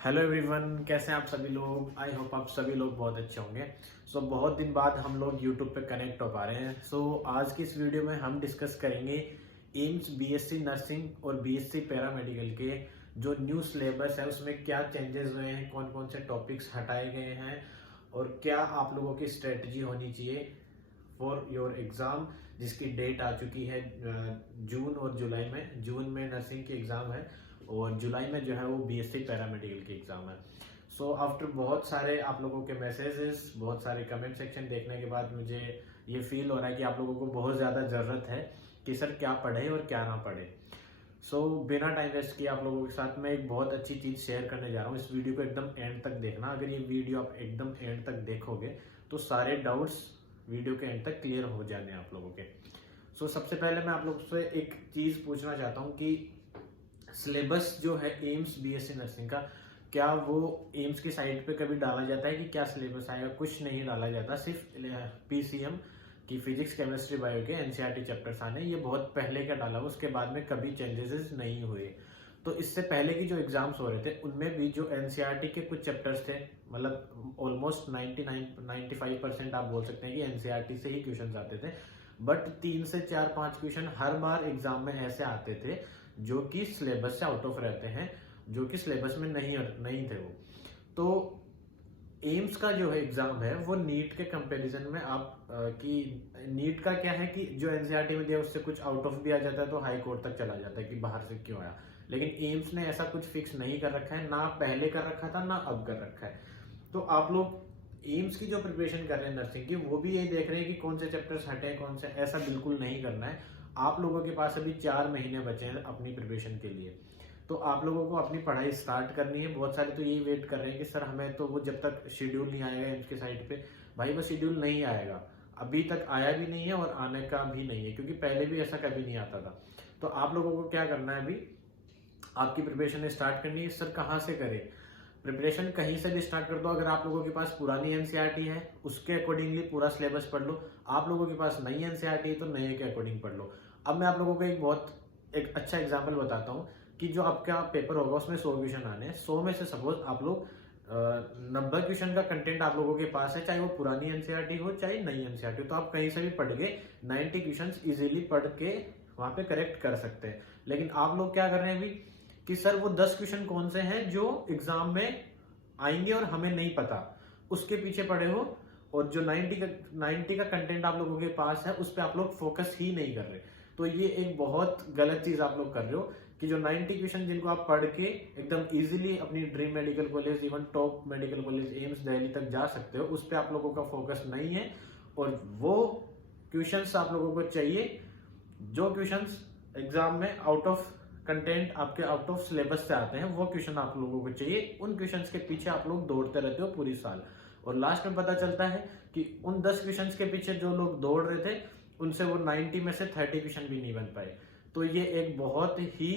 Hello everyone, कैसे हैं आप सभी लोग। आई होप आप सभी लोग बहुत अच्छे होंगे। बहुत दिन बाद हम लोग यूट्यूब पे कनेक्ट हो पा रहे हैं। आज की इस वीडियो में हम डिस्कस करेंगे एम्स बीएससी नर्सिंग और बीएससी पैरामेडिकल के जो न्यू सिलेबस है उसमें क्या चेंजेस हुए हैं, कौन कौन से टॉपिक्स हटाए गए हैं और क्या आप लोगों की स्ट्रेटजी होनी चाहिए फॉर योर एग्जाम, जिसकी डेट आ चुकी है जून और जुलाई में। जून में नर्सिंग की एग्जाम है और जुलाई में जो है वो बीएससी पैरामेडिकल की एग्जाम है। आफ्टर बहुत सारे आप लोगों के मैसेजेस, बहुत सारे कमेंट सेक्शन देखने के बाद मुझे ये फील हो रहा है कि आप लोगों को बहुत ज़्यादा ज़रूरत है कि सर क्या पढ़े और क्या ना पढ़े। बिना टाइम वेस्ट किए आप लोगों के साथ मैं एक बहुत अच्छी चीज़ शेयर करने जा रहा हूँ। इस वीडियो को एकदम एंड तक देखना। अगर ये वीडियो आप एकदम एंड तक देखोगे तो सारे डाउट्स वीडियो के एंड तक क्लियर हो जाने आप लोगों के। सबसे पहले मैं आप लोगों से एक चीज़ पूछना चाहता हूँ कि सिलेबस जो है एम्स बीएससी नर्सिंग का, क्या वो एम्स की साइट पे कभी डाला जाता है कि क्या सिलेबस आएगा? कुछ नहीं डाला जाता। सिर्फ पीसीएम की फिजिक्स केमिस्ट्री बायो के एनसीईआरटी चैप्टर्स आने, ये बहुत पहले का डाला हुआ, उसके बाद में कभी चेंजेस नहीं हुए। तो इससे पहले की जो एग्जाम्स हो रहे थे उनमें भी जो एनसीईआरटी के कुछ चैप्टर्स थे, मतलब ऑलमोस्ट 95% आप बोल सकते हैं कि एनसीईआरटी से ही क्वेश्चंस आते थे। बट 3 से 4-5 क्वेश्चन हर बार एग्जाम में ऐसे आते थे जो कि सिलेबस से आउट ऑफ रहते हैं, जो कि सिलेबस में नहीं थे वो। तो एम्स का जो है एग्जाम है वो नीट के कंपैरिजन में आप कि नीट का क्या है कि जो एनसीईआरटी में दिया उससे कुछ आउट ऑफ भी आ जाता है तो हाई कोर्ट तक चला जाता है कि बाहर से क्यों आया। लेकिन एम्स ने ऐसा कुछ फिक्स नहीं कर रखा है, ना पहले कर रखा था ना अब कर रखा है। तो आप लोग एम्स की जो प्रिपरेशन कर रहे हैं नर्सिंग की, वो भी यही देख रहे हैं कि कौन से चैप्टर्स हटे कौन से, ऐसा बिल्कुल नहीं करना है। आप लोगों के पास अभी 4 महीने बचे हैं अपनी प्रिपरेशन के लिए। तो आप लोगों को अपनी पढ़ाई स्टार्ट करनी है। बहुत सारे तो यही वेट कर रहे हैं कि सर हमें तो वो जब तक शेड्यूल नहीं आएगा इनके साइड पे, भाई वो शेड्यूल नहीं आएगा। अभी तक आया भी नहीं है और आने का भी नहीं है, क्योंकि पहले भी ऐसा कभी नहीं आता था। तो आप लोगों को क्या करना है, अभी आपकी प्रिपरेशन स्टार्ट करनी है। सर कहाँ से करें? प्रिपरेशन कहीं से भी स्टार्ट कर दो। अगर आप लोगों के पास पुरानी एनसीईआरटी है उसके अकॉर्डिंगली पूरा सिलेबस पढ़ लो। आप लोगों के पास नई एनसीईआरटी है तो नए के अकॉर्डिंग पढ़ लो। अब मैं आप लोगों को एक अच्छा एग्जाम्पल बताता हूँ कि जो आपका पेपर होगा उसमें 100 क्वेश्चन आने हैं। 100 में से सपोज आप लोग 90 क्वेश्चन का कंटेंट आप लोगों के पास है, चाहे वो पुरानी एनसीईआरटी हो चाहे नई एनसीईआरटी हो, तो आप कहीं से भी पढ़ के 90 क्वेश्चन इजीली पढ़ के वहां पे करेक्ट कर सकते हैं। लेकिन आप लोग क्या कर रहे हैं अभी कि सर वो 10 क्वेश्चन कौन से हैं जो एग्जाम में आएंगे और हमें नहीं पता, उसके पीछे पड़े हो। और जो 90 का कंटेंट आप लोगों के पास है उस पर आप लोग फोकस ही नहीं कर रहे। तो ये एक बहुत गलत चीज आप लोग कर रहे हो कि जो 90 क्वेश्चन जिनको आप पढ़ के एकदम इजीली अपनी dream medical college, even top medical college AIIMS Delhi तक जा सकते हो, उस पर आप लोगों का फोकस नहीं है। और वो क्वेश्चंस आप लोगों को चाहिए जो क्वेश्चंस एग्जाम में आउट ऑफ कंटेंट, आपके आउट ऑफ सिलेबस से आते हैं, वो क्वेश्चन आप लोगों को चाहिए। उन क्वेश्चंस के पीछे आप लोग दौड़ते रहते हो पूरी साल, और लास्ट में पता चलता है कि उन 10 क्वेश्चंस के पीछे जो लोग दौड़ रहे थे उनसे वो 90 में से 30 क्वेश्चन भी नहीं बन पाए। तो ये एक बहुत ही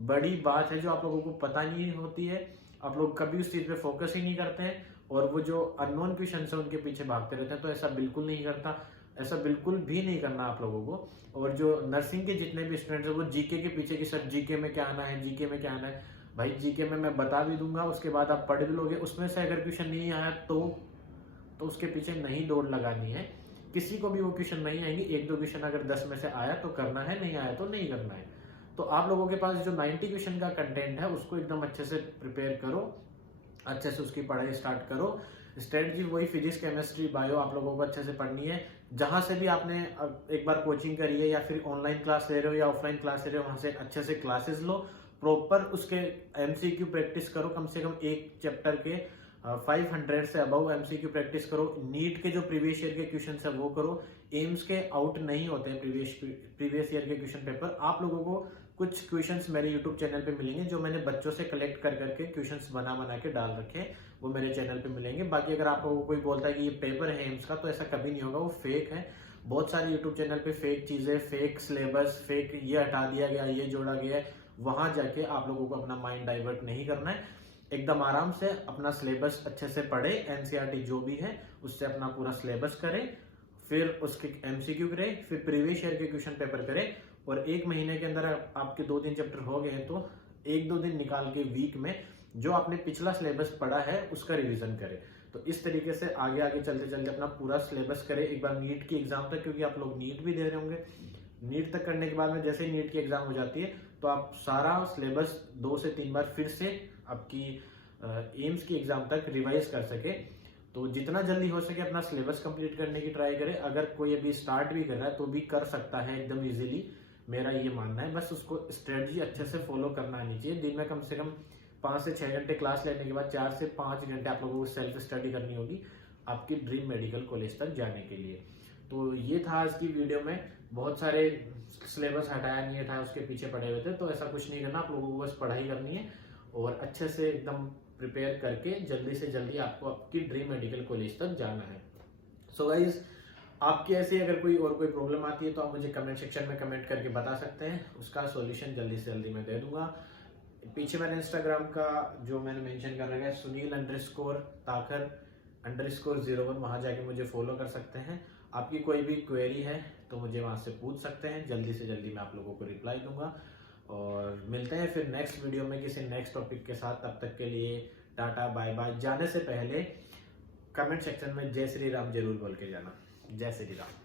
बड़ी बात है जो आप लोगों को पता नहीं होती है। आप लोग कभी उस चीज पे फोकस ही नहीं करते हैं और वो जो अननोन क्वेश्चन है उनके पीछे भागते रहते हैं। तो ऐसा बिल्कुल नहीं करता, ऐसा बिल्कुल भी नहीं करना आप लोगों को। और जो नर्सिंग के जितने भी स्टूडेंट्स हैं वो जीके के पीछे कि सर जीके में क्या आना है, जीके में क्या आना है। भाई जीके में मैं बता भी दूंगा, उसके बाद आप पढ़ भी लोगे। उसमें से अगर क्वेश्चन नहीं आया तो उसके पीछे नहीं दौड़ लगानी है। किसी को भी वो क्वेश्चन नहीं आएंगे। 1-2 क्वेश्चन अगर 10 में से आया तो करना है, नहीं आया तो नहीं करना है। तो आप लोगों के पास जो 90 क्वेश्चन का कंटेंट है उसको एकदम अच्छे से प्रिपेयर करो, अच्छे से उसकी पढ़ाई स्टार्ट करो। स्ट्रेटजी वही फिजिक्स केमिस्ट्री बायो आप लोगों को अच्छे से पढ़नी है। जहां से भी आपने एक बार कोचिंग करी है या फिर ऑनलाइन क्लास ले रहे हो या ऑफलाइन क्लास ले रहे हो, वहां से अच्छे से क्लासेस लो, प्रॉपर उसके एमसीक्यू प्रैक्टिस करो। कम से कम एक चैप्टर के 500 से अबव एमसीक्यू प्रैक्टिस करो। नीट के जो प्रीवियस ईयर के क्वेश्चन है वो करो। एम्स के आउट नहीं होते हैं प्रीवियस ईयर के क्वेश्चन पेपर। आप लोगों को कुछ क्वेश्चंस मेरे यूट्यूब चैनल पे मिलेंगे जो मैंने बच्चों से कलेक्ट कर करके क्वेश्चंस बना के डाल रखे हैं, वो मेरे चैनल पे मिलेंगे। बाकी अगर आप लोगों को कोई बोलता है कि ये पेपर है एम्स का, तो ऐसा कभी नहीं होगा, वो फेक है। बहुत सारे यूट्यूब चैनल पे फेक चीजें, फेक सिलेबस, फेक ये हटा दिया गया, ये जोड़ा गया है। वहां जाके आप लोगों को अपना माइंड डाइवर्ट नहीं करना है। एकदम आराम से अपना सिलेबस अच्छे से पढ़े, एनसीईआरटी जो भी है उससे अपना पूरा सिलेबस करें, फिर उसके एमसीक्यू करें, फिर प्रीवियस ईयर के क्वेश्चन पेपर करें। और 1 महीने के अंदर आपके 2-3 चैप्टर हो गए हैं तो 1-2 दिन निकाल के वीक में जो आपने पिछला सिलेबस पढ़ा है उसका रिवीजन करें। तो इस तरीके से आगे आगे चलते चलते अपना पूरा सिलेबस करें एक बार नीट की एग्जाम तक, क्योंकि आप लोग नीट भी दे रहे होंगे। नीट तक करने के बाद में जैसे ही नीट की एग्जाम हो जाती है तो आप सारा सिलेबस 2 से 3 बार फिर से आपकी एम्स की एग्जाम तक रिवाइज कर सके। तो जितना जल्दी हो सके अपना सिलेबस कंप्लीट करने की ट्राई करें। अगर कोई अभी स्टार्ट भी कर रहा है तो भी कर सकता है एकदम इजीली, मेरा ये मानना है। बस उसको स्ट्रेटजी अच्छे से फॉलो करना आनी चाहिए। दिन में कम से कम 5 से 6 घंटे क्लास लेने के बाद 4 से 5 घंटे आप लोगों को सेल्फ स्टडी करनी होगी आपकी ड्रीम मेडिकल कॉलेज तक जाने के लिए। तो ये था आज की वीडियो में। बहुत सारे सिलेबस हटाया नहीं था, उसके पीछे पड़े हुए थे, तो ऐसा कुछ नहीं करना। आप लोगों को बस पढ़ाई करनी है और अच्छे से एकदम प्रिपेयर करके जल्दी से जल्दी आपको आपकी ड्रीम मेडिकल कॉलेज तक जाना है। सो गाइज, आपकी ऐसी अगर कोई प्रॉब्लम आती है तो आप मुझे कमेंट सेक्शन में कमेंट करके बता सकते हैं, उसका सॉल्यूशन जल्दी से जल्दी मैं दे दूंगा। पीछे मैंने इंस्टाग्राम का जो मैंने मेंशन कर रखा है Sunil_Takhar_01, वहां जाके मुझे फॉलो कर सकते हैं। आपकी कोई भी क्वेरी है तो मुझे वहां से पूछ सकते हैं, जल्दी से जल्दी मैं आप लोगों को रिप्लाई दूंगा। और मिलते हैं फिर नेक्स्ट वीडियो में किसी नेक्स्ट टॉपिक के साथ। तब तक के लिए टाटा बाय बाय। जाने से पहले कमेंट सेक्शन में जय श्री राम जरूर बोल के जाना। जय श्री राम।